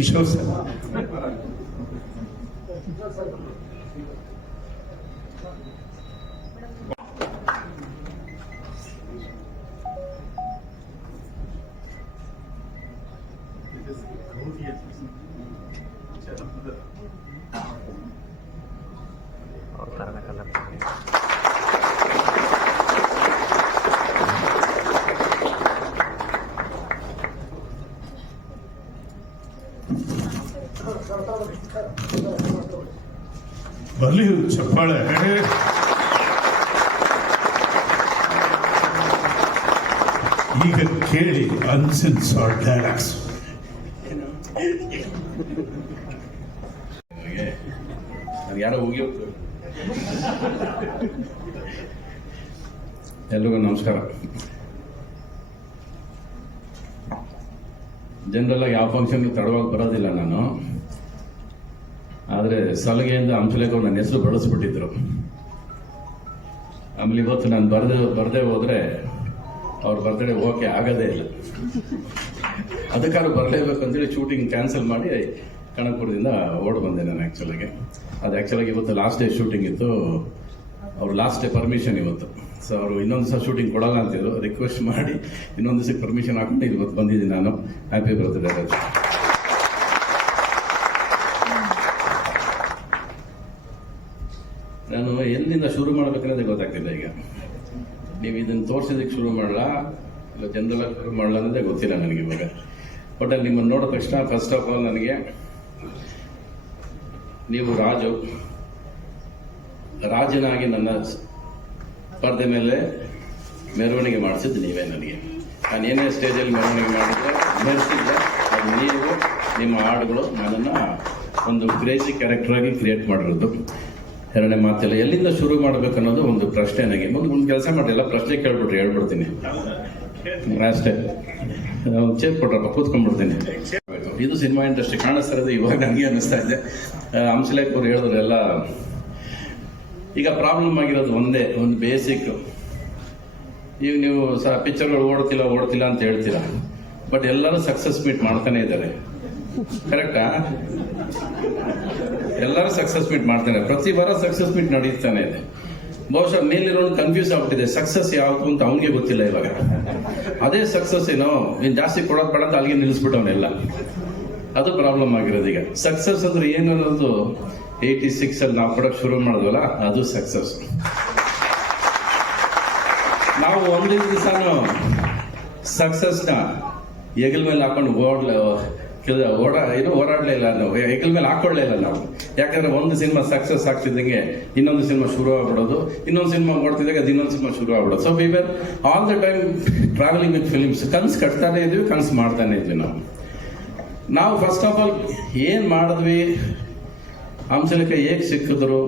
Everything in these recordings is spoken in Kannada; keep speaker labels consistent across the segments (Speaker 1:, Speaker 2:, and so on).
Speaker 1: ಕಿಶೋರ್ ಸರ್
Speaker 2: ಅವ್ರ ತರಬೇಕಲ್ಲ
Speaker 1: ಬರ್ಲಿ ಚಪ್ಪಾಳೆ ಈಗ ಕೇಳಿ ಅನ್ಸೆನ್ಸಾರ್ಡ್ ಡೈಲಾಗ್ಸ್
Speaker 3: ಅದು ಯಾರೋ ಹೋಗಿ ಹೋಗ್ತು ಎಲ್ರಿಗೂ ನಮಸ್ಕಾರ ಜನರಲ್ಲ ಯಾವ ಫಂಕ್ಷನ್ಗೆ ತಡವಾಗಿ ಬರೋದಿಲ್ಲ ನಾನು ಆದರೆ ಸಲಿಗೆಯಿಂದ ಅಂಶಲೇಖ ನನ್ನ ಹೆಸರು ಬಳಸಿಬಿಟ್ಟಿದ್ರು. ಆಮೇಲೆ ಇವತ್ತು ನಾನು ಬರದೆ, ಬರದೇ ಹೋದ್ರೆ ಅವ್ರ ಬರ್ತ್ಡೇ ಓಕೆ ಆಗೋದೇ ಇಲ್ಲ. ಅದಕ್ಕಾದ್ರೂ ಬರಲೇಬೇಕು ಅಂತೇಳಿ ಶೂಟಿಂಗ್ ಕ್ಯಾನ್ಸಲ್ ಮಾಡಿ ಕಣಕ್ಪುರದಿಂದ ಓಡ್ ಬಂದೆ ನಾನು ಆ್ಯಕ್ಚುಲಾಗಿ ಅದು ಆ್ಯಕ್ಚುಲಾಗಿ ಇವತ್ತು ಲಾಸ್ಟ್ ಡೇ ಶೂಟಿಂಗ್ ಇತ್ತು. ಅವ್ರು ಲಾಸ್ಟ್ ಡೇ ಪರ್ಮಿಷನ್ ಇವತ್ತು. ಸೊ ಅವರು ಇನ್ನೊಂದು ದಿವಸ ಶೂಟಿಂಗ್ ಕೊಡಲ್ಲ ಅಂತಿದ್ರು. ರಿಕ್ವೆಸ್ಟ್ ಮಾಡಿ ಇನ್ನೊಂದು ದಿವಸಕ್ಕೆ ಪರ್ಮಿಷನ್ ಹಾಕೊಂಡು ಇವತ್ತು ಬಂದಿದ್ದೀನಿ ನಾನು. ಹ್ಯಾಪಿ ಬರ್ತಡೇ ರಾಜ್ ನಾನು ಎಲ್ಲಿಂದ ಶುರು ಮಾಡಬೇಕನ್ನೋದೇ ಗೊತ್ತಾಗ್ತಿಲ್ಲ ಈಗ. ನೀವು ಇದನ್ನು ತೋರಿಸೋದಕ್ಕೆ ಶುರು ಮಾಡಲ್ಲ ಇಲ್ಲ ಜನರಲ್ ಶುರು ಮಾಡಲ್ಲ ಅನ್ನೋದೇ ಗೊತ್ತಿಲ್ಲ ನನಗೆ ಇವಾಗ. ಬಟ್ ಅಲ್ಲಿ ನಿಮ್ಮನ್ನು ನೋಡಿದ ತಕ್ಷಣ ಫಸ್ಟ್ ಆಫ್ ಆಲ್ ನನಗೆ ನೀವು ರಾಜು, ರಾಜನಾಗಿ ನನ್ನ ಸ್ಪರ್ಧೆ ಮೇಲೆ ಮೆರವಣಿಗೆ ಮಾಡಿಸಿದ್ದು ನೀವೇ ನನಗೆ. ನಾನು ಏನೇ ಸ್ಟೇಜಲ್ಲಿ ಮೆರವಣಿಗೆ ಮಾಡಿದ್ರೆ ಮೆರೆಸಿದ್ದೆ ಅದು ನೀವು ನಿಮ್ಮ ಹಾಡುಗಳು ನನ್ನನ್ನು ಒಂದು ಕ್ರೇಜಿ ಕ್ಯಾರೆಕ್ಟರ್ ಆಗಿ ಕ್ರಿಯೇಟ್ ಮಾಡಿರೋದು. ಎರಡನೇ ಮಾತಿಲ್ಲ, ಎಲ್ಲಿಂದ ಶುರು ಮಾಡಬೇಕು ಅನ್ನೋದು ಒಂದು ಪ್ರಶ್ನೆ ನನಗೆ ಮುಂದೆ ಒಂದು ಕೆಲಸ ಮಾಡಿಲ್ಲ ಪ್ರಶ್ನೆ ಕೇಳ್ಬಿಟ್ರಿ ಹೇಳ್ಬಿಡ್ತೀನಿ. ಅಷ್ಟೇ. ಒಂದು ಚೇರ್ ಕೊಟ್ರಪ್ಪ, ಕೂತ್ಕೊಂಡ್ಬಿಡ್ತೀನಿ. ಇದು ಸಿನಿಮಾ ಇಂಡಸ್ಟ್ರಿ ಕಾಣಿಸ್ತಾ ಇರೋದು ಇವಾಗ ನನಗೆ ಅನ್ನಿಸ್ತಾ ಇದೆ. ಹಂಸಲೇಖ್ ಹೇಳಿದ್ರು, ಎಲ್ಲ, ಈಗ ಪ್ರಾಬ್ಲಮ್ ಆಗಿರೋದು ಒಂದೇ, ಒಂದು ಬೇಸಿಕ್. ಈಗ ನೀವು ಸ, ಪಿಕ್ಚರ್ಗಳು ಓಡ್ತಿಲ್ಲ ಓಡ್ತಿಲ್ಲ ಅಂತ ಹೇಳ್ತೀರಾ. ಬಟ್ ಎಲ್ಲರೂ ಸಕ್ಸಸ್ ಮೀಟ್ ಮಾಡ್ತಾನೆ ಇದ್ದಾರೆ. ಕರೆಕ್ಟಾ? ಎಲ್ಲರೂ ಸಕ್ಸಸ್ ಮೀಟ್ ಮಾಡ್ತಾನೆ ಪ್ರತಿ ವಾರ ಸಕ್ಸಸ್ ಮೀಟ್ ನಡೀತಾನೆ ಇದೆ. ಬಹುಶಃ ಮೇಲಿರೋನು ಕನ್ಫ್ಯೂಸ್ ಆಗ್ಬಿಟ್ಟಿದೆ ಸಕ್ಸಸ್ ಯಾವುದು ಅಂತ ಅವನಿಗೆ ಗೊತ್ತಿಲ್ಲ ಇವಾಗ. ಅದೇ ಸಕ್ಸಸ್ ಏನೋ, ನೀನು ಜಾಸ್ತಿ ಕೊಡೋದು ಬೇಡ ಅಂತ ಅಲ್ಲಿಗೆ ನಿಲ್ಲಿಸ್ಬಿಟ್ಟವನ್ನೆಲ್ಲ ಅದು ಪ್ರಾಬ್ಲಮ್ ಆಗಿರೋದು ಈಗ. ಸಕ್ಸಸ್ ಅಂದ್ರೆ ಏನು ಅನ್ನೋದು ಏಯ್ಟಿ ಸಿಕ್ಸ್ ಅಲ್ಲಿ ನಾವು ಕೊಡೋಕೆ ಶುರು ಮಾಡಿದ್ವಲ್ಲ, ಅದು ಸಕ್ಸಸ್ ನಾವು ಒಂದು ದಿವಸನೂ ಸಕ್ಸಸ್ನ ಹೆಗಲ್ ಮೇಲೆ ಹಾಕೊಂಡು ಓಡ್ಲ ಓಡ ಏನು ಓಡಾಡ್ಲೇ ಇಲ್ಲ ನಾವು. ಹೆಗಲ್ ಮೇಲೆ ಹಾಕೊಳ್ಳೇ ಇಲ್ಲ ನಾವು. ಯಾಕಂದ್ರೆ ಒಂದು ಸಿನಿಮಾ ಸಕ್ಸಸ್ ಆಗ್ತಿದ್ದಂಗೆ ಇನ್ನೊಂದು ಸಿನಿಮಾ ಶುರು ಆಗ್ಬಿಡೋದು, ಇನ್ನೊಂದು ಸಿನಿಮಾ ಮಾಡ್ತಿದ್ದಾಗ ಅದು ಇನ್ನೊಂದು ಸಿನಿಮಾ ಶುರು ಆಗ್ಬಿಡೋದು. So we were all the time travelling with films ಕನ್ಸು ಕಟ್ತಾನೆ ಇದ್ವಿ, ಕನ್ಸು ಮಾಡ್ತಾನೆ ಇದ್ವಿ ನಾವು. ನಾವು ಫಸ್ಟ್ ಆಫ್ ಆಲ್ ಏನು ಮಾಡಿದ್ವಿ? ಅಂಶಲಕ ಹೇಗೆ ಸಿಕ್ಕಿದ್ರು?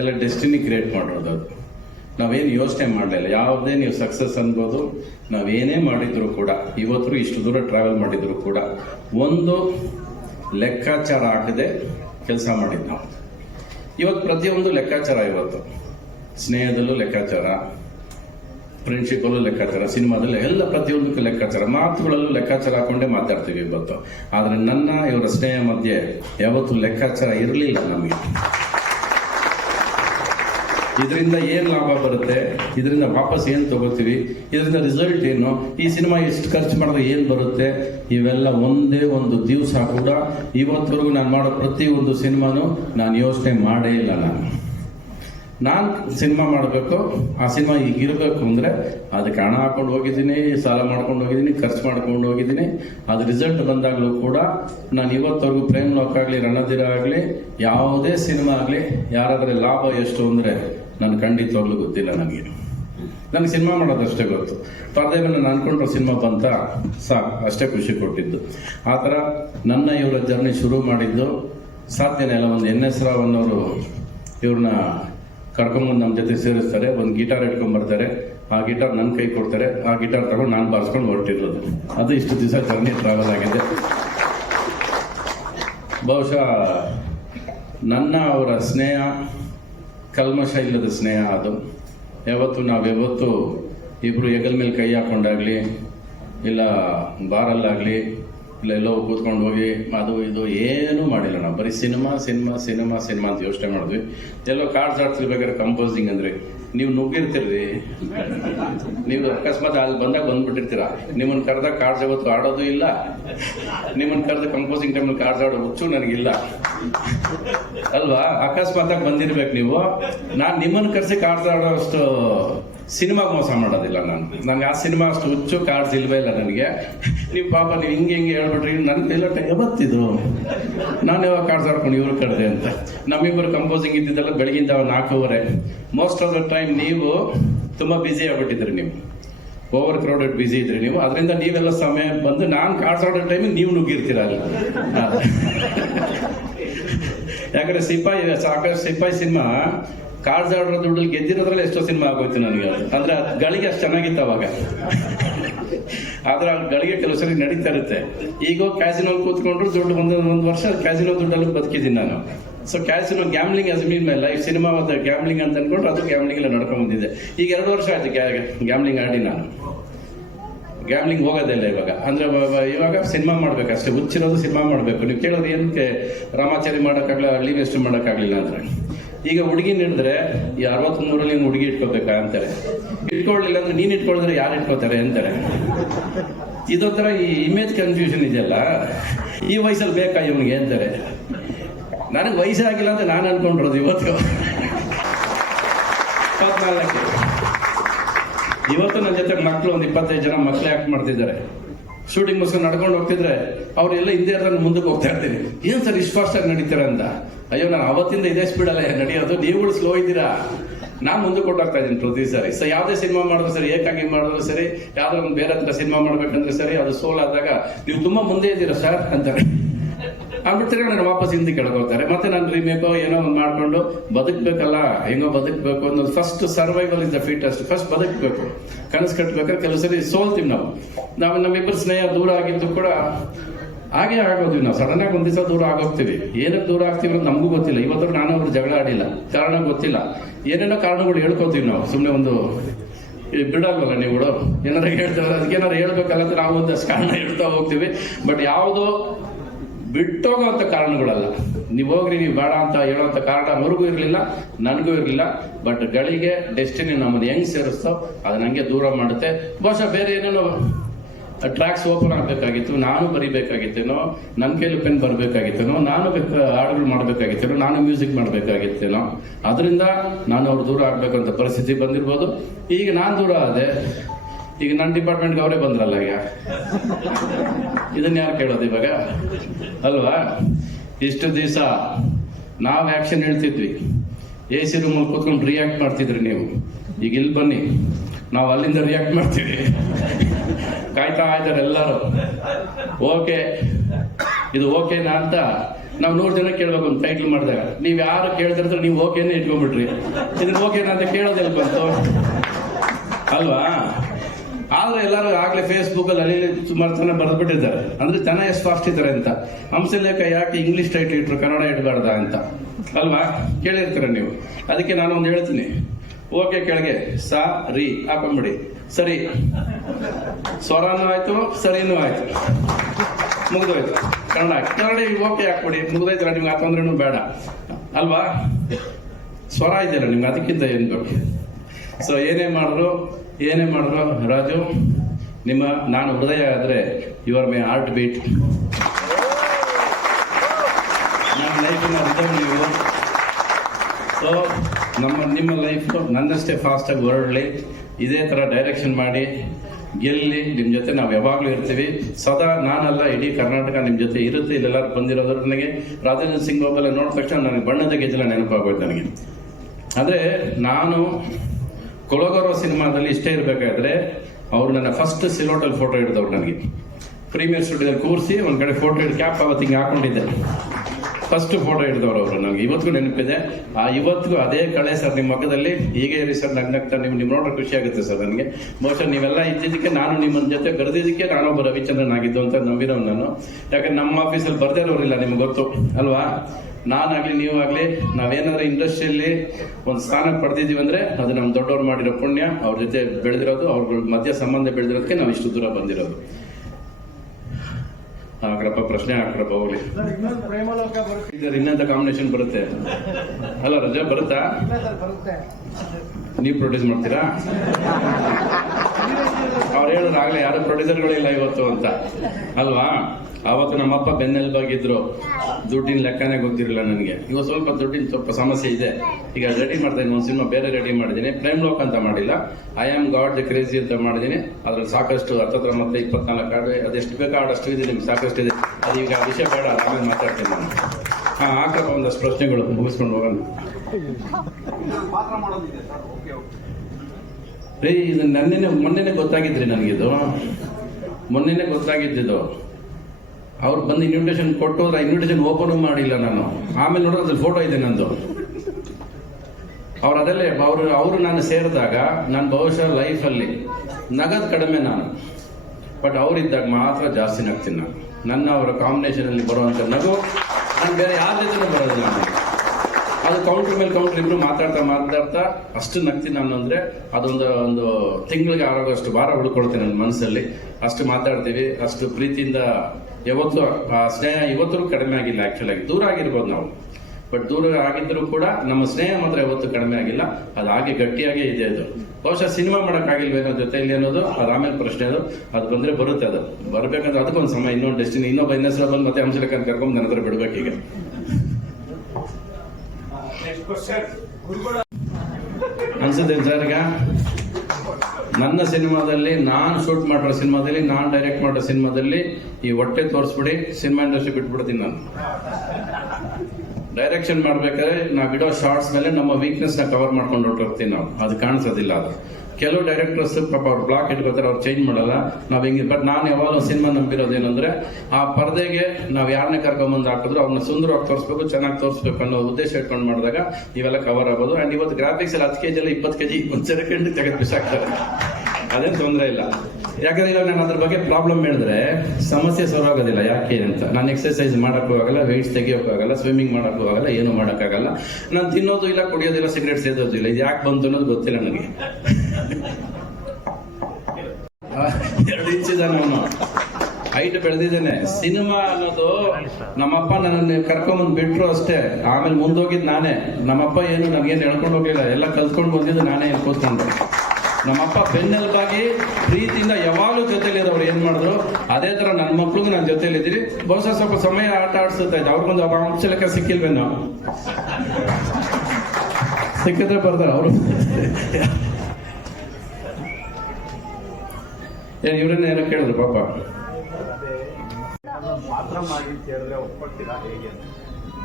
Speaker 3: ಎಲ್ಲ ಡೆಸ್ಟಿನಿ ಕ್ರಿಯೇಟ್ ಮಾಡಿರೋದು ಅದು. ನಾವೇನು ಯೋಚನೆ ಮಾಡಲಿಲ್ಲ ಯಾವುದೇ ನೀವು ಸಕ್ಸಸ್ ಅನ್ಬೋದು, ನಾವೇನೇ ಮಾಡಿದ್ರು ಕೂಡ, ಇವತ್ತು ಇಷ್ಟು ದೂರ ಟ್ರಾವೆಲ್ ಮಾಡಿದ್ರು ಕೂಡ, ಒಂದು ಲೆಕ್ಕಾಚಾರ ಹಾಕದೆ ಕೆಲಸ ಮಾಡಿದ್ದು ನಾವು. ಇವತ್ತು ಪ್ರತಿಯೊಂದು ಲೆಕ್ಕಾಚಾರ ಇವತ್ತು. ಸ್ನೇಹದಲ್ಲೂ ಲೆಕ್ಕಾಚಾರ ಫ್ರೆಂಡ್ಶಿಪ್ಪಲ್ಲೂ ಲೆಕ್ಕಾಚಾರ, ಸಿನಿಮಾದಲ್ಲಿ ಎಲ್ಲ ಪ್ರತಿಯೊಂದಕ್ಕೂ ಲೆಕ್ಕಾಚಾರ, ಮಾತುಗಳಲ್ಲೂ ಲೆಕ್ಕಾಚಾರ ಹಾಕೊಂಡೇ ಮಾತಾಡ್ತೀವಿ ಇವತ್ತು. ಆದರೆ ನನ್ನ, ಇವರ ಸ್ನೇಹ ಮಧ್ಯೆ ಯಾವತ್ತೂ ಲೆಕ್ಕಾಚಾರ ಇರಲಿಲ್ಲ ನಮಗೆ. ಇದರಿಂದ ಏನು ಲಾಭ ಬರುತ್ತೆ, ಇದರಿಂದ ವಾಪಸ್ ಏನು ತಗೋತೀವಿ, ಇದರಿಂದ ರಿಸಲ್ಟ್ ಏನು, ಈ ಸಿನಿಮಾ ಎಷ್ಟು ಖರ್ಚು ಮಾಡಿದ್ರೆ ಏನು ಬರುತ್ತೆ ಇವೆಲ್ಲ ಒಂದೇ ಒಂದು ದಿವಸ ಕೂಡ ಇವತ್ತವರೆಗೂ ನಾನು ಮಾಡೋ ಪ್ರತಿಯೊಂದು ಸಿನಿಮಾನು ನಾನು ಯೋಚನೆ ಮಾಡೇ ಇಲ್ಲ ನಾನು. ನಾನು ಸಿನಿಮಾ ಮಾಡಬೇಕು, ಆ ಸಿನಿಮಾ ಈಗ ಇರಬೇಕು ಅಂದರೆ ಅದಕ್ಕೆ ಹಣ ಹಾಕೊಂಡು ಹೋಗಿದ್ದೀನಿ, ಸಾಲ ಮಾಡ್ಕೊಂಡು ಹೋಗಿದ್ದೀನಿ, ಖರ್ಚು ಮಾಡ್ಕೊಂಡು ಹೋಗಿದ್ದೀನಿ. ಅದು ರಿಸಲ್ಟ್ ಬಂದಾಗಲೂ ಕೂಡ ನಾನು ಇವತ್ತವರೆಗೂ ಪ್ರೇಮ್ ಲಾಕ್ ಆಗಲಿ, ರಣಧೀರ ಆಗಲಿ, ಯಾವುದೇ ಸಿನಿಮಾ ಆಗಲಿ, ಯಾರಾದರೆ ಲಾಭ ಎಷ್ಟು ಅಂದರೆ ನಾನು ಖಂಡಿತವಾಗ್ಲೂ ಗೊತ್ತಿಲ್ಲ ನನಗೆ. ನನಗೆ ಸಿನಿಮಾ ಮಾಡೋದಷ್ಟೇ ಗೊತ್ತು. ಪರದೆ ಮೇಲೆ ನಾನು ಅನ್ಕೊಂಡ್ರೆ ಸಿನಿಮಾ ಬಂತ, ಸಾಕು, ಅಷ್ಟೇ ಖುಷಿ ಕೊಟ್ಟಿದ್ದು. ಆ ಥರ ನನ್ನ ಇವರ ಜರ್ನಿ ಶುರು ಮಾಡಿದ್ದು ಸಾಧ್ಯನೇ ಅಲ್ಲ, ಒಂದು ಎನ್ ಎಸ್ ರಾವ್ ಅನ್ನೋರು ಇವ್ರನ್ನ ಕರ್ಕೊಂಬಂದು ನಮ್ಮ ಜೊತೆ ಸೇರಿಸ್ತಾರೆ, ಒಂದು ಗಿಟಾರ್ ಇಟ್ಕೊಂಡ್ ಬರ್ತಾರೆ, ಆ ಗಿಟಾರ್ ನನ್ನ ಕೈ ಕೊಡ್ತಾರೆ, ಆ ಗಿಟಾರ್ ತಗೊಂಡು ನಾನು ಬಾರಿಸ್ಕೊಂಡು ಹೊರಟಿರೋದು. ಅದು ಇಷ್ಟು ದಿವಸ ಜರ್ನಿ ಟ್ರಾವೆಲ್ ಆಗಿದೆ. ಬಹುಶಃ ನನ್ನ ಅವರ ಸ್ನೇಹ, ಕಲ್ಮಶ ಇಲ್ಲದ ಸ್ನೇಹ ಅದು. ಯಾವತ್ತು ನಾವು ಯಾವತ್ತು ಇಬ್ರು ಹೆಗಲ್ ಮೇಲೆ ಕೈ ಹಾಕೊಂಡಾಗ್ಲಿ, ಇಲ್ಲ ಬಾರಲ್ಲಾಗಲಿ, ಇಲ್ಲ ಎಲ್ಲೋ ಕೂತ್ಕೊಂಡು ಹೋಗಿ, ಅದು ಇದು ಏನೂ ಮಾಡಿಲ್ಲ ನಾವು. ಬರೀ ಸಿನಿಮಾ ಸಿನಿಮಾ ಸಿನಿಮಾ ಸಿನಿಮಾ ಅಂತ ಯೋಚನೆ ಮಾಡಿದ್ವಿ. ಎಲ್ಲೋ ಕಾರ್ಡ್ಸ್ ಆಡ್ತಿರ್ಬೇಕಾದ್ರೆ ಕಂಪೋಸಿಂಗ್ ಅಂದ್ರೆ ನೀವು ನುಗ್ಗಿರ್ತೀರಿ. ನೀವು ಅಕಸ್ಮಾತ್ ಅಲ್ಲಿ ಬಂದಾಗ ಬಂದ್ಬಿಟ್ಟಿರ್ತೀರ. ನಿಮ್ಮನ್ನು ಕರೆದ ಕಾರ್ಡ್ಸ್ ಯಾವತ್ತು ಆಡೋದು ಇಲ್ಲ. ನಿಮ್ಮನ್ನು ಕರೆದ ಕಂಪೋಸಿಂಗ್ ಟೈಮಲ್ಲಿ ಕಾರ್ಡ್ಸ್ ಆಡೋ ಹುಚ್ಚು ನನಗಿಲ್ಲ. ಅಲ್ವಾ? ಅಕಸ್ಮಾತ್ ಆಗಿ ಬಂದಿರ್ಬೇಕು ನೀವು. ನಾನು ನಿಮ್ಮನ್ನು ಕರೆಸಿ ಕಾರ್ಡ್ಸ್ ಆಡೋ ಅಷ್ಟು ಸಿನಿಮಾ ಮೋಸ ಮಾಡೋದಿಲ್ಲ ನಾನು. ನನಗೆ ಆ ಸಿನಿಮಾ ಅಷ್ಟು ಹುಚ್ಚು ಕಾರ್ಡ್ಸ್ ಇಲ್ವೇ ಇಲ್ಲ ನನಗೆ. ನೀವು ಪಾಪ ನೀವು ಹಿಂಗೆ ಹಿಂಗೆ ಹೇಳ್ಬಿಟ್ರಿ ನನ್ನ ಟೈಮ್ ಯಾವತ್ತಿದ್ರು ನಾನು ಯಾವಾಗ ಕಾರ್ಡ್ಸ್ ಹಾಕೊಂಡು ಇವ್ರು ಕರೆದೆ ಅಂತ. ನಮ್ಮಿಬ್ಬರು ಕಂಪೋಸಿಂಗ್ ಇದ್ದಿದ್ದೆಲ್ಲ ಬೆಳಗಿಂದ ನಾಲ್ಕೂವರೆ. ಮೋಸ್ಟ್ ಆಫ್ ದ ಟೈಮ್ ನೀವು ತುಂಬಾ ಬ್ಯುಸಿ ಆಗ್ಬಿಟ್ಟಿದ್ರಿ ನೀವು. ಓವರ್ ಕ್ರೌಡೆಡ್ ಬ್ಯುಸಿ ಇದ್ರಿ ನೀವು. ಅದರಿಂದ ನೀವೆಲ್ಲ ಸಮಯ ಬಂದು ನಾನು ಕಾರ್ಡ್ಸ್ ಹಾಕೋ ಟೈಮಿಗೆ ನೀವು ನುಗ್ಗಿರ್ತೀರ ಅಲ್ಲಿ. ಯಾಕಂದ್ರೆ ಸಿಪಾಯಿ, ಸಾಕಷ್ಟು ಸಿಪಾಯಿ ಸಿನಿಮಾ ಆಡೋ ದುಡ್ಡಲ್ಲಿ ಗೆದ್ದಿರೋದ್ರಲ್ಲಿ ಎಷ್ಟೋ ಸಿನಿಮಾ ಆಗೋಯ್ತು ನನಗೆ ಅದು. ಅಂದ್ರೆ ಅದ್ ಗಳಿಗೆ ಅಷ್ಟು ಚೆನ್ನಾಗಿತ್ತು ಅವಾಗ. ಆದ್ರೆ ಗಳಿಗೆ ಕೆಲವು ಸರಿ ನಡೀತಾ ಇರುತ್ತೆ. ಈಗ ಕ್ಯಾಸಿನೋ ಕೂತ್ಕೊಂಡ್ರು ದುಡ್ಡು ಒಂದು ಒಂದು ವರ್ಷ ಕ್ಯಾಸಿನೋ ದುಡ್ಡಲ್ಲಿ ಬದುಕಿದ್ದೀನಿ ನಾನು. So casino gambling as mean my life cinema ಅದು ಗ್ಯಾಮ್ಲಿಂಗ್ ಅಂತ ಅನ್ಕೊಂಡ್ರೆ ಅದು ಗ್ಯಾಮ್ಲಿಂಗ್ ಎಲ್ಲ ನಡ್ಕೊಂಡ್ ಬಂದಿದೆ ಈಗ ಎರಡು ವರ್ಷ ಆಯ್ತು ಗ್ಯಾಮ್ಲಿಂಗ್ ಆಡಿ ನಾನು. ಗ್ಯಾಮ್ಲಿಂಗ್ ಹೋಗೋದಿಲ್ಲ ಇವಾಗ. ಅಂದ್ರೆ ಇವಾಗ ಸಿನಿಮಾ ಮಾಡ್ಬೇಕು ಅಷ್ಟೇ ಹುಚ್ಚಿರೋದು ಸಿನಿಮಾ ಮಾಡ್ಬೇಕು. ನೀವು ಕೇಳೋದು ಏನಕ್ಕೆ ರಾಮಾಚಾರಿ ಮಾಡೋಕ್ಕಾಗಲ್ಲ ಲೀವ್ ಎಸ್ಟು ಮಾಡೋಕ್ಕಾಗಲಿಲ್ಲ ಅಂದ್ರೆ. ಈಗ ಹುಡುಗಿ ಹಿಡಿದ್ರೆ ಈ ಅರವತ್ಮೂರಲ್ಲಿ ನೀನು ಹುಡುಗಿ ಇಟ್ಕೋಬೇಕಾ ಅಂತಾರೆ. ಇಟ್ಕೊಳ್ಳಿಲ್ಲ ಅಂದ್ರೆ ನೀನ್ ಇಟ್ಕೊಳಿದ್ರೆ ಯಾರು ಇಟ್ಕೋತಾರೆ ಅಂತಾರೆ. ಇದೊಂಥರ ಈ ಇಮೇಜ್ ಕನ್ಫ್ಯೂಷನ್ ಇದೆಯಲ್ಲ, ಈ ವಯಸ್ಸಲ್ಲಿ ಬೇಕಾ ಇವನಿಗೆ ಅಂತಾರೆ. ನನಗೆ ವಯಸ್ಸಾಗಿಲ್ಲ ಅಂತ ನಾನು ಅನ್ಕೊಂಡಿರೋದು ಇವತ್ತು. ಇವತ್ತು ನನ್ನ ಜೊತೆ ಮಕ್ಕಳು ಒಂದು ಇಪ್ಪತ್ತೈದು ಜನ ಮಕ್ಕಳು ಆಕ್ಟ್ ಮಾಡ್ತಿದ್ದಾರೆ. ಶೂಟಿಂಗ್ ಮುಗಿಸ್ಕೊಂಡು ನಡ್ಕೊಂಡು ಹೋಗ್ತಿದ್ರೆ ಅವರೆಲ್ಲ ಹಿಂದೆ ಮುಂದಕ್ಕೆ ಹೋಗ್ತಾ ಇರ್ತೀನಿ. ಏನ್ ಸರ್ ಇಷ್ಟು ಫಾಸ್ಟ್ ಆಗಿ ನಡೀತೀರ ಅಂತ? ಅಯ್ಯೋ, ನಾನು ಅವತ್ತಿಂದ ಇದೇ ಸ್ಪೀಡ್ ಅಲ್ಲ ನಡೆಯೋದು. ನೀವು ಸ್ಲೋ ಇದ್ದೀರಾ? ನಾನು ಮುಂದೆ ಕೊಟ್ಟಾಗ್ತಾ ಇದ್ದೀನಿ ಪ್ರತಿ ಸಾರಿ. ಸೊ, ಯಾವುದೇ ಸಿನಿಮಾ ಮಾಡಿದ್ರು ಸರಿ, ಏಕಾಗಿ ಮಾಡಿದ್ರು ಸರಿ, ಯಾವ್ದೋ ಒಂದು ಬೇರೆ ಹತ್ರ ಸಿನಿಮಾ ಮಾಡ್ಬೇಕಂದ್ರೆ ಸರಿ, ಅದು ಸೋಲ್ ಆದಾಗ ನೀವು ತುಂಬಾ ಮುಂದೆ ಇದ್ದೀರಾ ಸರ್ ಅಂತಾರೆ. ಆಗ್ಬಿಡ್ತೀರ ನಾನು ವಾಪಸ್ ಹಿಂದೆ ಕೆಳಗೋಗ್ತಾರೆ ಮತ್ತೆ ನಾನು ರೀಮೇಕೋ ಏನೋ ಒಂದು ಮಾಡ್ಕೊಂಡು, ಬದುಕಬೇಕಲ್ಲ, ಹೆಂಗೋ ಬದುಕಬೇಕು ಅನ್ನೋದು first survival is the fittest first ಬದುಕಬೇಕು. ಕನಸು ಕಟ್ಬೇಕಾದ್ರೆ ಕೆಲವು ಸರಿ ಸೋಲ್ತೀವಿ ನಾವು ನಾವು ನಮ್ಮಿಬ್ಬರು ಸ್ನೇಹ ದೂರ ಆಗಿದ್ದು ಕೂಡ ಹಾಗೆ ಆಗೋದ್ವಿ ನಾವು ಸಡನ್ ಆಗಿ ಒಂದ್ ದೂರ ಆಗೋಗ್ತೀವಿ. ಏನಕ್ಕೆ ದೂರ ಆಗ್ತೀವಿ ಅಂತ ನಮಗೂ ಗೊತ್ತಿಲ್ಲ. ಇವತ್ತು ನಾನು ಅವ್ರು ಜಗಳ ಆಡಿಲ್ಲ. ಕಾರಣ ಗೊತ್ತಿಲ್ಲ. ಏನೇನೋ ಕಾರಣಗಳು ಹೇಳ್ಕೊತೀವಿ ನಾವು. ಸುಮ್ಮನೆ ಒಂದು ಬಿಡಲ್ವಲ್ಲ ನೀವುಗಳು? ಏನಾರ ಹೇಳ್ತಾರೆ? ಅದಕ್ಕೆ ಏನಾರು ಹೇಳ್ಬೇಕಲ್ಲ ನಾವು ಒಂದಷ್ಟು ಕಾರಣ ಹೇಳ್ತಾ ಹೋಗ್ತೀವಿ. ಬಟ್ ಯಾವುದೋ ಬಿಟ್ಟೋಗೋಂಥ ಕಾರಣಗಳಲ್ಲ. ನೀವು ಹೋಗ್ರಿ, ನೀವು ಬೇಡ ಅಂತ ಹೇಳೋಂಥ ಕಾರಣ ಅವ್ರಿಗೂ ಇರಲಿಲ್ಲ, ನನಗೂ ಇರಲಿಲ್ಲ. ಬಟ್ ಗಳಿಗೆ ಡೆಸ್ಟಿನಿ ನಮ್ಮನ್ನು ಹೆಂಗೆ ಸೇರಿಸ್ತೋ, ಅದು ನಂಗೆ ದೂರ ಮಾಡುತ್ತೆ. ಬಹುಶಃ ಬೇರೆ ಏನೇನೋ ಟ್ರ್ಯಾಕ್ಸ್ ಓಪನ್ ಆಗಬೇಕಾಗಿತ್ತು, ನಾನು ಬರಿಬೇಕಾಗಿತ್ತೇನೋ ನನ್ನ ಕೈಲಿ ಪೆನ್ ಬರಬೇಕಾಗಿತ್ತೇನೋ, ನಾನು ಹಾಡುಗಳು ಮಾಡಬೇಕಾಗಿತ್ತೇನೋ, ನಾನು ಮ್ಯೂಸಿಕ್ ಮಾಡಬೇಕಾಗಿತ್ತೇನೋ. ಅದರಿಂದ ನಾನು ಅವ್ರು ದೂರ ಆಗ್ಬೇಕಂತ ಪರಿಸ್ಥಿತಿ ಬಂದಿರ್ಬೋದು. ಈಗ ನಾನು ದೂರ ಆದೆ, ಈಗ ನನ್ನ ಡಿಪಾರ್ಟ್ಮೆಂಟ್ಗೆ ಅವರೇ ಬಂದ್ರಲ್ಲ ಈಗ. ಇದನ್ನ ಯಾರು ಕೇಳೋದು ಇವಾಗ? ಅಲ್ವಾ? ಇಷ್ಟು ದಿವಸ ನಾವು ಆಕ್ಷನ್ ಹೇಳ್ತಿದ್ವಿ. ಎ ಸಿ ರೂಮಲ್ಲಿ ಕೂತ್ಕೊಂಡು ರಿಯಾಕ್ಟ್ ಮಾಡ್ತಿದ್ರಿ ನೀವು. ಈಗ ಇಲ್ಲಿ ಬನ್ನಿ. ನಾವು ಅಲ್ಲಿಂದ ರಿಯಾಕ್ಟ್ ಮಾಡ್ತೀವಿ. ಕಾಯ್ತಾ ಇದ್ದಾರೆ ಎಲ್ಲರೂ. ಓಕೆ. ಇದು ಓಕೆನಾ ಅಂತ ನಾವು ನೂರು ಜನ ಕೇಳ್ಬೇಕು ಒಂದು ಟೈಟ್ಲ್ ಮಾಡಿದಾಗ. ನೀವು ಯಾರು ಕೇಳ್ತಿರ್ತಾರೆ ನೀವು ಓಕೆನೇ ಇಟ್ಕೊಂಡ್ಬಿಟ್ರಿ. ಇದಕ್ಕೆ ಓಕೆನಾ ಅಂತ ಕೇಳೋದಿಲ್ಲ ಬಂತು. ಅಲ್ವಾ? ಆದ್ರೆ ಎಲ್ಲರೂ ಆಗ್ಲೇ ಫೇಸ್ಬುಕ್ ಅಲ್ಲಿ ಸುಮಾರು ಜನ ಬರೆದ್ಬಿಟ್ಟಿದ್ದಾರೆ. ಅಂದ್ರೆ ಜನ ಎಷ್ಟು ಫಾಸ್ಟ್ ಇದ್ದಾರೆ ಅಂತ. ಹಂಸಲೇಖ ಯಾಕೆ ಇಂಗ್ಲಿಷ್ ಟೈಟ್ಲ್ ಇಟ್ರು, ಕನ್ನಡ ಇಡಬಾರ್ದ ಅಂತ. ಅಲ್ವಾ? ಕೇಳಿರ್ತೀರ ನೀವು. ಅದಕ್ಕೆ ನಾನು ಒಂದು ಹೇಳ್ತೀನಿ. ಓಕೆ, ಕೆಳಗೆ. ಸಾ, ರಿ ಹಾಕೊಂಬಿಡಿ ಸರಿ. ಸ್ವರನೂ ಆಯ್ತು, ಸರಿನೂ ಆಯ್ತು. ಮುಗಿದೋಯ್ತು. ಕನ್ನಡ. ಕನ್ನಡ ಓಕೆ ಹಾಕ್ಬಿಡಿ. ಮುಗಿದೋಯ್ತಲ್ಲ, ನಿಮ್ಗೆ ಹಾಕಂದ್ರೂ ಬೇಡ. ಅಲ್ವಾ? ಸ್ವರ ಇದೆಯಲ್ಲ, ನಿಮ್ಗೆ ಅದಕ್ಕಿಂತ ಏನು ಬೇಕು? ಸೊ ಏನೇ ಮಾಡಿದ್ರು ಏನೇ ಮಾಡಿದ್ರು, ರಾಜು, ನಿಮ್ಮ, ನಾನು ಹೃದಯ ಆದರೆ ಯುವರ್ ಮೈ ಹಾರ್ಟ್ ಬೀಟ್ ನನ್ನ ಲೈಫಿನ ಹೃದಯ ನೀವು. ಸೊ ನಮ್ಮ, ನಿಮ್ಮ ಲೈಫ್ ನನ್ನಷ್ಟೇ ಫಾಸ್ಟಾಗಿ ಹೊರಡಲಿ. ಇದೇ ಥರ ಡೈರೆಕ್ಷನ್ ಮಾಡಿ. ಗೆಲ್ಲಿ ನಿಮ್ಮ ಜೊತೆ ನಾವು ಯಾವಾಗಲೂ ಇರ್ತೀವಿ. ಸದಾ ನಾನಲ್ಲ ಇಡೀ ಕರ್ನಾಟಕ ನಿಮ್ಮ ಜೊತೆ ಇರುತ್ತೆ. ಇಲ್ಲೆಲ್ಲರೂ ಬಂದಿರೋದ್ರ ನನಗೆ ರಾಜೇಂದ್ರ ಸಿಂಗ್ ಬಾಬೆಲ್ಲ ನೋಡಿದ ತಕ್ಷಣ ನನಗೆ ಬಣ್ಣದ ಗೆಜ್ಜಲ ನೆನಪಾಗೋಯ್ತು ನನಗೆ. ಅಂದರೆ ನಾನು ಕೊಳಗರೋ ಸಿನಿಮಾದಲ್ಲಿ ಇಷ್ಟೇ ಇರಬೇಕಾದ್ರೆ ಅವ್ರು ನನ್ನ ಫಸ್ಟ್ ಸಿಲೋಟಲ್ ಫೋಟೋ ಹಿಡಿದವ್ರು ನನಗೆ. ಪ್ರೀಮಿಯರ್ ಸ್ಟುಡಿಯೋದಲ್ಲಿ ಕೂರಿಸಿ ಒಂದು ಕಡೆ ಫೋಟೋ ಹಿಡಿದು ಕ್ಯಾಪ್ ಅವತ್ತು ಹಿಂಗೆ ಹಾಕೊಂಡಿದ್ದೆ. ಫಸ್ಟ್ ಫೋಟೋ ಹಿಡಿದವರು ಅವರು. ನನಗೆ ಇವತ್ತಿಗೂ ನೆನಪಿದೆ. ಆ ಇವತ್ತಿಗೂ ಅದೇ ಕಳೆ ಸರ್ ನಿಮ್ಮ ಮಗದಲ್ಲಿ ಹೀಗೆ ಇರಿ ಸರ್ ನಗ್ನಗ್ತಾ ನೀವು ನಿಮ್ಮ ನೋಡ್ರೆ ಖುಷಿ ಆಗುತ್ತೆ ಸರ್ ನನಗೆ. ಬಹುಶಃ ನೀವೆಲ್ಲ ಇದ್ದಿದ್ದಕ್ಕೆ ನಾನು ನಿಮ್ಮ ಜೊತೆ ಬರೆದಿದ್ದಕ್ಕೆ ನಾನೊಬ್ಬ ರವಿಚಂದ್ರನ್ ಆಗಿದ್ದು ಅಂತ ನಂಬಿರೋ ನಾನು. ಯಾಕಂದ್ರೆ ನಮ್ಮ ಆಫೀಸಲ್ಲಿ ಬರ್ದಿರೋರಿಲ್ಲ ನಿಮ್ಗೆ ಗೊತ್ತು. ಅಲ್ವಾ? ನಾನಾಗ್ಲಿ, ನೀವಾಗ್ಲಿ, ನಾವೇನಾದ್ರೂ ಇಂಡಸ್ಟ್ರಿಯಲ್ಲಿ ಒಂದು ಸ್ಥಾನ ಪಡೆದಿದ್ದೀವಿ ಅಂದ್ರೆ ಅದು ನಮ್ಮ ದೊಡ್ಡವ್ರು ಮಾಡಿರೋ ಪುಣ್ಯ. ಅವ್ರ ಜೊತೆ ಬೆಳೆದಿರೋದು ಅವ್ರ ಮಧ್ಯ ಸಂಬಂಧ ಬೆಳೆದಿರೋದಕ್ಕೆ ನಾವು ಇಷ್ಟು ದೂರ ಬಂದಿರೋದು. ಹಾಕ್ರಪ್ಪ ಪ್ರಶ್ನೆ ಹಾಕ್ರಪ್ಪ ಹೋಗ್ಲಿ.
Speaker 4: ಇನ್ನೊಂದು
Speaker 3: ಕಾಂಬಿನೇಷನ್ ಬರುತ್ತೆ? ಅಲ್ಲ ರಜಾ, ಬರುತ್ತಾ? ನೀವು ಪ್ರೊಡ್ಯೂಸ್ ಮಾಡ್ತೀರಾ? ಅವ್ರು ಹೇಳಿದ್ರು ಆಗ್ಲೇ ಯಾರು ಪ್ರೊಡ್ಯೂಸರ್ಗಳಿಲ್ಲ ಇವತ್ತು ಅಂತ. ಅಲ್ವಾ? ಅವತ್ತು ನಮ್ಮಪ್ಪ ಬೆನ್ನೆಲುಬಾಗಿದ್ರು. ದುಡ್ಡಿನ ಲೆಕ್ಕನೇ ಗೊತ್ತಿರಲಿಲ್ಲ ನನಗೆ. ಇವಾಗ ಸ್ವಲ್ಪ ದುಡ್ಡಿನ ಸ್ವಲ್ಪ ಸಮಸ್ಯೆ ಇದೆ. ಈಗ ರೆಡಿ ಮಾಡ್ತಾ ಒಂದು ಸಿನಿಮಾ ಬೇರೆ ರೆಡಿ ಮಾಡಿದ್ದೀನಿ. ಪ್ರೇಮ್ ಲೋಕ್ ಅಂತ ಮಾಡಿಲ್ಲ. I am god the crazy ಅಂತ ಮಾಡಿದ್ದೀನಿ. ಅದ್ರಲ್ಲಿ ಸಾಕಷ್ಟು ಹತ್ತತ್ರ ಮತ್ತೆ ಇಪ್ಪತ್ನಾಲ್ಕು ಹಾಡು, ಅದೆಷ್ಟು ಬೇಕಾ ಅಷ್ಟು ಇದೆ ನಿಮ್ಗೆ. ಸಾಕಷ್ಟು ಇದೆ. ಅದು ಈಗ ವಿಷಯ ಬೇಡ, ಆಮೇಲೆ ಮಾತಾಡ್ತೀನಿ ನಾನು. ಹಾಂ, ಹಾಕಪ್ಪ, ಒಂದಷ್ಟು ಪ್ರಶ್ನೆಗಳು ಮುಗಿಸ್ಕೊಂಡು ಹೋಗೋಣ. ಇದು ನನ್ನೆನೆ, ಮೊನ್ನೆನೆ ಗೊತ್ತಾಗಿದ್ರಿ ನನಗಿದು. ಮೊನ್ನೆನೆ ಗೊತ್ತಾಗಿದ್ದಿದ್ದು. ಅವ್ರು ಬಂದು ಇನ್ವಿಟೇಷನ್ ಕೊಟ್ಟು ಆ ಇನ್ವಿಟೇಷನ್ ಓಪನ್ ಮಾಡಿಲ್ಲ ನಾನು. ಆಮೇಲೆ ನೋಡಿದ್ರೆ ಅದ್ರಲ್ಲಿ ಫೋಟೋ ಇದೆ ನಂದು. ಅವ್ರು ಅದಲ್ಲೇ ಅವರು ಅವರು ನಾನು ಸೇರಿದಾಗ ನಾನು ಬಹುಶಃ ಲೈಫಲ್ಲಿ ನಗದು ಕಡಿಮೆ ನಾನು. ಬಟ್ ಅವರಿದ್ದಾಗ ಮಾತ್ರ ಜಾಸ್ತಿ ನಗ್ತೀನಿ ನಾನು. ನನ್ನ ಅವರ ಕಾಂಬಿನೇಷನಲ್ಲಿ ಬರುವಂಥ ನಗು, ನಾನು ಬೇರೆ ಯಾರ ಜೊತೆ ಬರೋದಿಲ್ಲ ನಾನು. ಅದು ಕೌಂಟ್ರ್ ಮೇಲೆ ಕೌಂಟ್ರ್ ಇಬ್ಬರು ಮಾತಾಡ್ತಾ ಮಾತಾಡ್ತಾ ಅಷ್ಟು ನಗ್ತೀನಿ ನಾನು ಅಂದ್ರೆ ಅದೊಂದು, ಒಂದು ತಿಂಗಳಿಗೆ ಆರೋಗಷ್ಟು ಭಾರ ಉಳ್ಕೊಳ್ತೀನಿ ನನ್ನ ಮನಸ್ಸಲ್ಲಿ. ಅಷ್ಟು ಮಾತಾಡ್ತೀವಿ, ಅಷ್ಟು ಪ್ರೀತಿಯಿಂದ ಯಾವತ್ತು ಆ ಸ್ನೇಹ ಇವತ್ತೂ ಕಡಿಮೆ ಆಗಿಲ್ಲ ಆಕ್ಚುಲ್ ಆಗಿ. ದೂರ ಆಗಿರ್ಬೋದು ನಾವು. ಬಟ್ ದೂರ ಆಗಿದ್ರೂ ಕೂಡ ನಮ್ಮ ಸ್ನೇಹ ಮಾತ್ರ ಯಾವತ್ತು ಕಡಿಮೆ ಆಗಿಲ್ಲ. ಅದು ಹಾಗೆ ಗಟ್ಟಿಯಾಗೇ ಇದೆ ಅದು. ಬಹುಶಃ ಸಿನಿಮಾ ಮಾಡೋಕ್ಕಾಗಿಲ್ವೇನೋ ಜೊತೆಯಲ್ಲಿ ಅನ್ನೋದು ಅದು ಆಮೇಲೆ ಪ್ರಶ್ನೆ ಅದು. ಅದು ಬಂದ್ರೆ ಬರುತ್ತೆ ಅದು. ಬರಬೇಕಂದ್ರೆ ಅದಕ್ಕೊಂದು ಸಮಯ ಇನ್ನೊಂದು ಡೆಸ್ಟಿನಿ ಇನ್ನೊಬ್ಬ ಇನ್ನೊಂದು ಬಂದು ಮತ್ತೆ ಅಂಶಲೇಖನ್ ಕರ್ಕೊಂಡು ನನ್ನ ಹತ್ರ ಬಿಡ್ಬೇಕೀಗ ಅನ್ಸುತ್ತೆ ಸರ್ ಈಗ? ನನ್ನ ಸಿನಿಮಾದಲ್ಲಿ ನಾನು ಶೂಟ್ ಮಾಡಿರೋ ಸಿನಿಮಾದಲ್ಲಿ, ನಾನು ಡೈರೆಕ್ಟ್ ಮಾಡಿರೋ ಸಿನಿಮಾದಲ್ಲಿ ಈ ಹೊಟ್ಟೆ ತೋರಿಸ್ಬಿಡಿ, ಸಿನಿಮಾ ಇಂಡಸ್ಟ್ರಿ ಬಿಟ್ಬಿಡ್ತೀನಿ ನಾನು. ಡೈರೆಕ್ಷನ್ ಮಾಡ್ಬೇಕಾದ್ರೆ ನಾವು ಇಡೋ ಶಾರ್ಟ್ಸ್ ಮೇಲೆ ನಮ್ಮ ವೀಕ್ನೆಸ್ನ ಕವರ್ ಮಾಡ್ಕೊಂಡು ಹೊರಟಿರ್ತೀವಿ ನಾವು. ಅದು ಕಾಣಿಸೋದಿಲ್ಲ ಅದು. ಕೆಲವು ಡೈರೆಕ್ಟರ್ಸ್ ಪಾಪ ಅವ್ರು ಬ್ಲಾಕ್ ಇಟ್ಕೋತಾರೆ, ಅವ್ರು ಚೇಂಜ್ ಮಾಡಲ್ಲ. ನಾವು ಹಿಂಗೆ ಬಟ್ ನಾನು ಯಾವಾಗಲೂ ಸಿನಿಮಾ ನಂಬಿರೋದು ಏನಂದ್ರೆ, ಆ ಪರದೆಗೆ ನಾವು ಯಾರನ್ನೇ ಕರ್ಕೊಂಬಂದು ಹಾಕಿದ್ರು ಅವ್ರನ್ನ ಸುಂದರವಾಗಿ ತೋರಿಸ್ಬೇಕು, ಚೆನ್ನಾಗಿ ತೋರಿಸ್ಬೇಕು ಅನ್ನೋ ಉದ್ದೇಶ ಇಟ್ಕೊಂಡು ಮಾಡಿದಾಗ ಇವೆಲ್ಲ ಕವರ್ ಆಗೋದು. ಅಂಡ್ ಇವತ್ತು ಗ್ರಾಫಿಕ್ಸ್ ಅಲ್ಲಿ ಹತ್ತು ಕೆಜಿ ಎಲ್ಲ ಇಪ್ಪತ್ತು ಕೆಜಿ ಒಂದು ಸೆಕೆಂಡ್ ತೆಗೆದು ಬಿಸಾಕ್ತಾರೆ. ಅದೇನು ತೊಂದರೆ ಇಲ್ಲ. ಯಾಕಂದ್ರೆ ಇವಾಗ ನಾನು ಅದ್ರ ಬಗ್ಗೆ ಪ್ರಾಬ್ಲಮ್ ಹೇಳಿದ್ರೆ ಸಮಸ್ಯೆ ಸಾಲ್ವ್ ಆಗೋದಿಲ್ಲ. ಯಾಕೆ ಅಂತ? ನಾನು ಎಕ್ಸರ್ಸೈಸ್ ಮಾಡಕ್ಕೂ ಆಗಲ್ಲ ವೆಯ್ಟ್ಸ್ ತೆಗಿಯೋಕ್ಕಾಗಲ್ಲ ಸ್ವಿಮ್ಮಿಂಗ್ ಮಾಡಕ್ಕೂ ಆಗಲ್ಲ ಏನು ಮಾಡೋಕ್ಕಾಗಲ್ಲ. ನಾನು ತಿನ್ನೋದು ಇಲ್ಲ, ಕುಡಿಯೋದಿಲ್ಲ ಸಿಗರೇಟ್ ಸೇದೋದು ಇಲ್ಲ. ಇದು ಯಾಕೆ ಬಂತು ಅನ್ನೋದು ಗೊತ್ತಿಲ್ಲ ನನಗೆ. ಎರಡು ಇಂಚಿದಾನೆ ನಾನು ಹೈಟ್ ಬೆಳೆದಿದ್ದೇನೆ. ಸಿನಿಮಾ ಅನ್ನೋದು ನಮ್ಮಪ್ಪ ನನ್ನನ್ನು ಕರ್ಕೊಂಬಂದು ಬಿಟ್ರು ಅಷ್ಟೇ. ಆಮೇಲೆ ಮುಂದೋಗಿದ್ ನಾನೇ. ನಮ್ಮಪ್ಪ ಏನು ನನಗೇನು ಹೇಳ್ಕೊಂಡು ಹೋಗಿಲ್ಲ ಎಲ್ಲ ಕಲ್ತ್ಕೊಂಡು ಬಂದಿದ್ದು ನಾನೇ ಕೂತ್ಕೊಂಡು ನಮ್ಮಪ್ಪ ಬೆನ್ನೆಲುಬಾಗಿ ಪ್ರೀತಿಯಿಂದ ಯಾವಾಗಲೂ ಜೊತೆಲಿರೋರು ಏನ್ ಮಾಡಿದ್ರು? ಅದೇ ತರ ನನ್ನ ಮಕ್ಳಿಗೂ ನನ್ನ ಜೊತೆಲಿದ್ದೀರಿ ಬಹುಶಃ ಸ್ವಲ್ಪ ಸಮಯ ಆಟ ಆಡಿಸುತ್ತಾ ಇದ್ದೆ. ಅವ್ರಿಗೊಂದು ಲೆಕ್ಕ ನಾವು? ಸಿಕ್ಕಿದ್ರೆ ಬರ್ತಾರೆ ಅವರು. ಏನ್ ಇವ್ರನ್ನ ಏನೋ ಕೇಳಿದ್ರು, ಪಾಪ.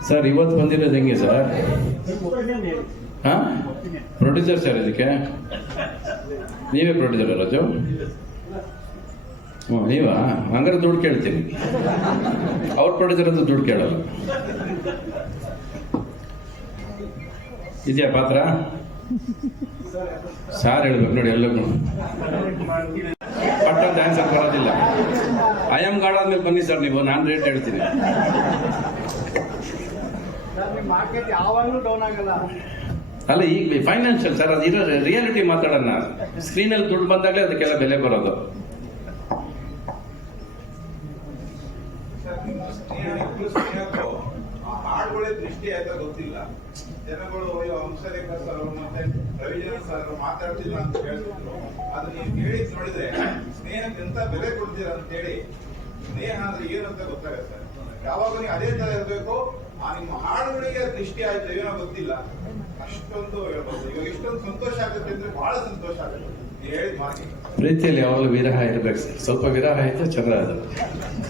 Speaker 3: ಸರ್, ಇವತ್ತು ಬಂದಿರೋದು ಹೆಂಗೆ ಸರ್? ಹಾ? ಪ್ರೊಡ್ಯೂಸರ್ ಸರ್ ಇದಕ್ಕೆ? ನೀವೇ ಪ್ರೊಡ್ಯೂಸರ್ ರಾಜು? ಹ್ಞೂ ನೀವಾ? ಹಂಗಾರೆ ದುಡ್ಡು ಕೇಳ್ತೀನಿ. ಅವ್ರ ಪ್ರೊಡ್ಯೂಸರ್ ಅಂತ ದುಡ್ಡು ಕೇಳಲ್ಲ. ಇದೆಯಾ ಪಾತ್ರ? ಸಾರ್ ಹೇಳ್ಬೇಕು ನೋಡಿ ಎಲ್ಲರೂ ಪಟ್ಟ ಆನ್ಸರ್ ಬರೋದಿಲ್ಲ. ಐ ಆಮ್ ಗಾಡ್ ಆದ್ಮೇಲೆ ಬನ್ನಿ ಸರ್ ನೀವು, ನಾನು ರೇಟ್ ಹೇಳ್ತೀನಿ.
Speaker 4: ಡೌನ್ ಆಗಲ್ಲ.
Speaker 3: ಅಲ್ಲ ಈಗ ಫೈನಾನ್ಷಿಯಲ್ ಸರ್ ಅದು ಇರೋ ರಿಯಾಲಿಟಿ ಮಾತಾಡೋಣ. ಸ್ಕ್ರೀನಲ್ಲಿ ದುಡ್ಡು ಬಂದಾಗಲೇ ಅದಕ್ಕೆಲ್ಲ ಬೆಲೆ ಬರೋದು.
Speaker 5: ಯಾವಾಗ ದೃಷ್ಟಿ ಆಯ್ತಾ ಗೊತ್ತಿಲ್ಲ. ಜನಗಳು ಅಯ್ಯೋ ಹಂಸರೇಖ ಸರ್ ಮತ್ತೆ ರವಿಜನ ಸರ್ ಮಾತಾಡ್ತಿಲ್ಲ ಅಂತ ಹೇಳ್ತಿದ್ರು ಅದು ನೀವು ಹೇಳಿದ್ ನೋಡಿದ್ರೆ ಸ್ನೇಹಕ್ಕೆ ಎಂತ ಬೆಲೆ ಕೊಡ್ತೀರ ಅಂತ ಹೇಳಿ, ಸ್ನೇಹ ಅಂದ್ರೆ ಏನು ಅಂತ ಗೊತ್ತಾಗುತ್ತೆ. ಯಾವಾಗಲೂ ನೀವು ಅದೇ ತರ ಇರಬೇಕು. ಆ ನಿಮ್ಮ ಹಾಡುಗಳಿಗೆ ದೃಷ್ಟಿ ಆಯ್ತು ಏನೋ ಗೊತ್ತಿಲ್ಲ.
Speaker 3: ಪ್ರೀತಿಯಲ್ಲಿ ಯಾವಾಗಲೂ ವಿರಹ ಇರ್ಬೇಕು ಸರ್. ಸ್ವಲ್ಪ ವಿರಹ ಇದ್ರೆ ಚಂದ್ರ ಅದು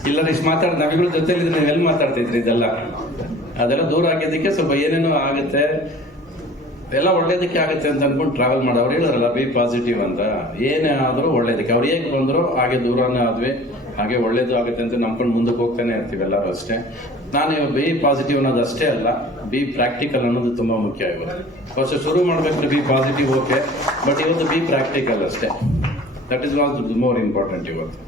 Speaker 3: ಇಲ್ಲ ಇಷ್ಟು ಮಾತಾಡ ನವಿಗಳ ಜೊತೆಲಿ ನೀವು ಎಲ್ಲಿ ಮಾತಾಡ್ತಿದ್ರಿ ಇದೆಲ್ಲ? ಅದೆಲ್ಲ ದೂರ ಆಗಿದ್ದಕ್ಕೆ ಸ್ವಲ್ಪ ಏನೇನೋ ಆಗುತ್ತೆ. ಎಲ್ಲ ಒಳ್ಳೇದಕ್ಕೆ ಆಗುತ್ತೆ ಅಂತ ಅನ್ಕೊಂಡು ಟ್ರಾವೆಲ್ ಮಾಡಿ ಅವ್ರು ಹೇಳಿದ್ರಲ್ಲ ಬಿ ಪಾಸಿಟಿವ್ ಅಂತ. ಏನೇ ಆದ್ರೂ ಒಳ್ಳೇದಕ್ಕೆ. ಅವ್ರು ಹೇಗೆ ಬಂದರೂ, ಹಾಗೆ ದೂರನೇ ಆದ್ವಿ. ಹಾಗೆ ಒಳ್ಳೇದು ಆಗುತ್ತೆ ಅಂತ ನಂಬ್ಕೊಂಡು ಮುಂದಕ್ಕೆ ಹೋಗ್ತಾನೆ ಇರ್ತೀವಿ ಎಲ್ಲರೂ ಅಷ್ಟೇ. ನಾನು ಇವಾಗ ಬಿ ಪಾಸಿಟಿವ್ ಅನ್ನೋದು ಅಷ್ಟೇ ಅಲ್ಲ, ಬಿ ಪ್ರಾಕ್ಟಿಕಲ್ ಅನ್ನೋದು ತುಂಬಾ ಮುಖ್ಯ ಇವತ್ತು ಫಸ್ಟ್ ಶುರು ಮಾಡಬೇಕಾದ್ರೆ ಬಿ ಪಾಸಿಟಿವ್ ಓಕೆ ಬಟ್ ಇವತ್ತು ಬಿ ಪ್ರಾಕ್ಟಿಕಲ್ ಅಷ್ಟೇ. That is was more important ಇವತ್ತು